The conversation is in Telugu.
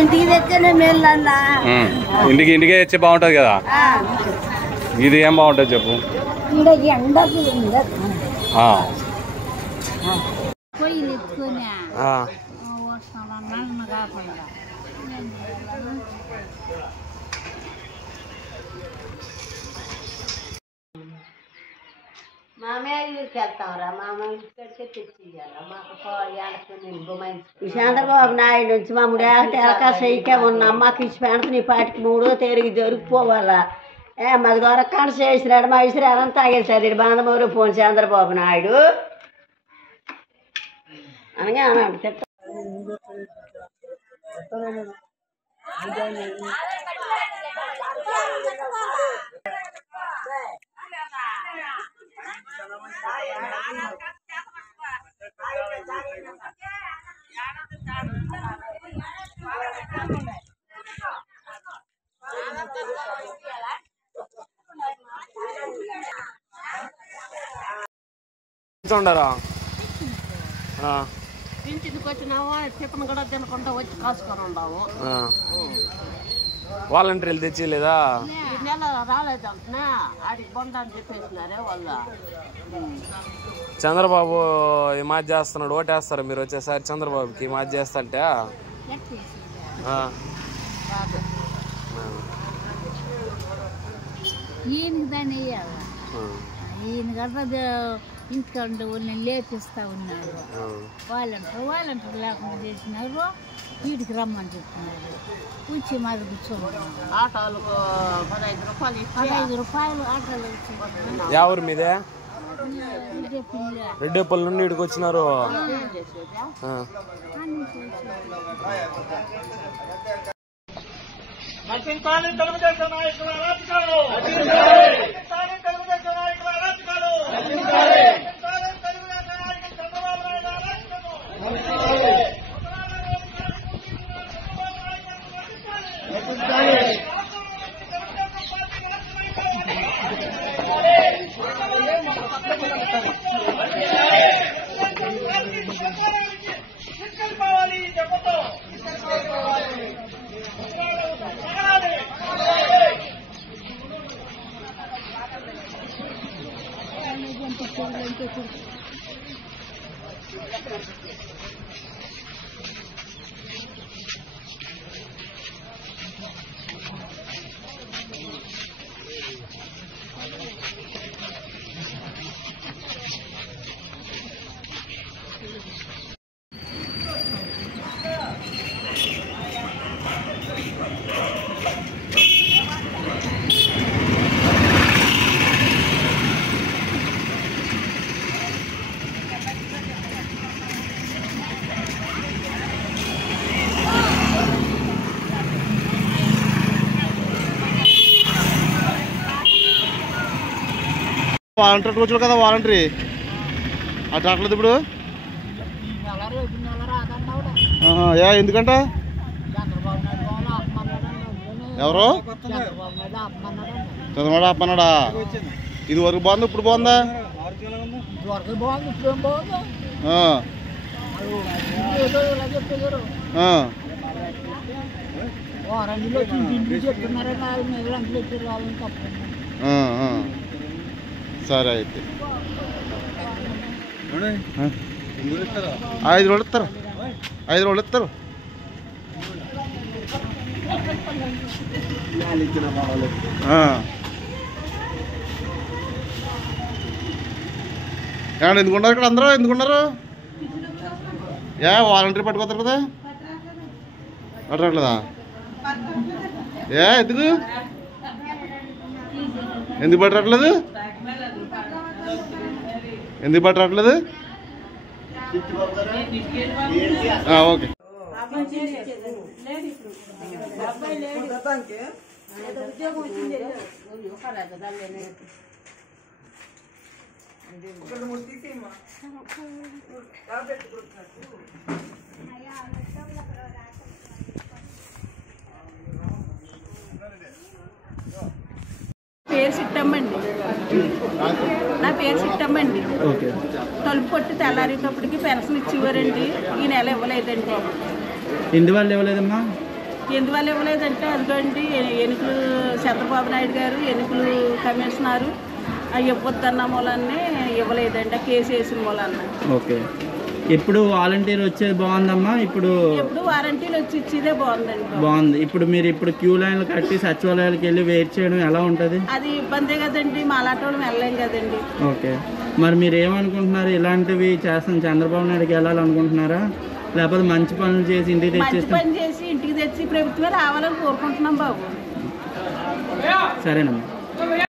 ఇంటికి తెచ్చనే మేలు అన్న. ఇంటికే తెచ్చి బాగుంటది కదా. ఇది ఏం బాగుంటుంది చెప్పు. పొయ్యిలు ఎత్తుకొని కాకుండా చంద్రబాబు నాయుడు నుంచి మమ్మల్ని ఎలకాశయ్యకే ఉన్న అమ్మకి ఇచ్చి పెడతా నీ పాటికి 3వ తేదీకి దొరికిపోవాలా. మాది దొరకాడ చేసినాడు మా విసిరాలని తాగేసాడు బాంధమూరు పోను చంద్రబాబు నాయుడు అనగా అన్నాడు. తిట్ట ఉండరా ఇంటికి వచ్చినావా టిఫిన్ కూడా తినకుండా వచ్చి కాసుకొని ఉన్నాము. వాలంటీర్లు తెచ్చిలేదా? ఈ నెల రాలేదంటున్నా ఆడికి బొందని చెప్పేసినారే వాళ్ళు. చంద్రబాబు ఈ మాది చేస్తున్నాడు, ఓటేస్తారు మీరు వచ్చేసారి చంద్రబాబుకి ఈ మాది చేస్తాంటే ఈయనకి దాన్ని వేయాలి. ఈయన కదా ఇంటికంటే నేను లేపిస్తా ఉన్నాడు. వాలంటీర్ లేకుండా చేసినారు. వీడికి రమ్మని చెప్తున్నారు. కూర్చి మాది కూర్చోండి. ఆటోలకు 15 రూపాయలు ఆటోలు వచ్చి. ఎవరు మీదే? రెడ్డేపల్లి నుండి ఇక్కడికి వచ్చినారు. వాలంటీర్ వచ్చాడు కదా, వాలంటరీ అటు రావట్లేదు ఇప్పుడు. ఎందుకంట ఎవరు చంద్రబాబు ఆపమన్నాడా? ఇది వరకు బాగుంది, ఇప్పుడు బాగుందా? సరే అయితే 5 రోజులు ఇస్తారు, 5 రోజులు ఇస్తారు. ఏమన్నా ఎందుకున్నారు ఇక్కడ అందరూ? ఎందుకున్నారు? వాలంటీర్ పట్టుకోతారు కదా, పట్టట్లేదా? ఎందుకు పట్టట్లేదు? ఎందుకు పట్టట్లేదు? ఓకే. పేరు సిట్టమ్మండి. నా పేరు సిట్టమ్మండి. తలుపు కొట్టి తెల్లారేటప్పటికి పెన్షన్ ఇచ్చేవారండి. ఈ నెల ఇవ్వలేదండి. ఎన్ని వాళ్ళు ఇవ్వలేదమ్మా? ఎందువల్ల ఇవ్వలేదంటే అదిగోండి ఎన్నికలు చంద్రబాబు నాయుడు గారు ఎన్నికలు కమిషనరు ఇవ్వద్దన్న మూలాన్ని ఇవ్వలేదండి, ఆ కేసు వేసిన మూలాన్ని. ఓకే, ఇప్పుడు వాలంటీర్ వచ్చేది బాగుందమ్మా? ఇప్పుడు వారంటీలు వచ్చి ఇచ్చేదే బాగుందండి. బాగుంది. ఇప్పుడు మీరు ఇప్పుడు క్యూ లైన్లు కట్టి సచివాలయాలకు వెళ్ళి వెయిట్ చేయడం ఎలా ఉంటుంది? అది ఇబ్బందే కదండి, మాలాంటి వాళ్ళం వెళ్ళలేం కదండి. ఓకే, మరి మీరు ఏమనుకుంటున్నారు? ఇలాంటివి చేస్తాం చంద్రబాబు నాయుడుకి వెళ్ళాలనుకుంటున్నారా, లేకపోతే మంచి పనులు చేసి ఇంటికి తెచ్చేస్తాం? మంచి పని చేసి ఇంటికి తెచ్చి ప్రభుత్వమే రావాలని కోరుకుంటున్నాం బాబు. సరేనమ్మా.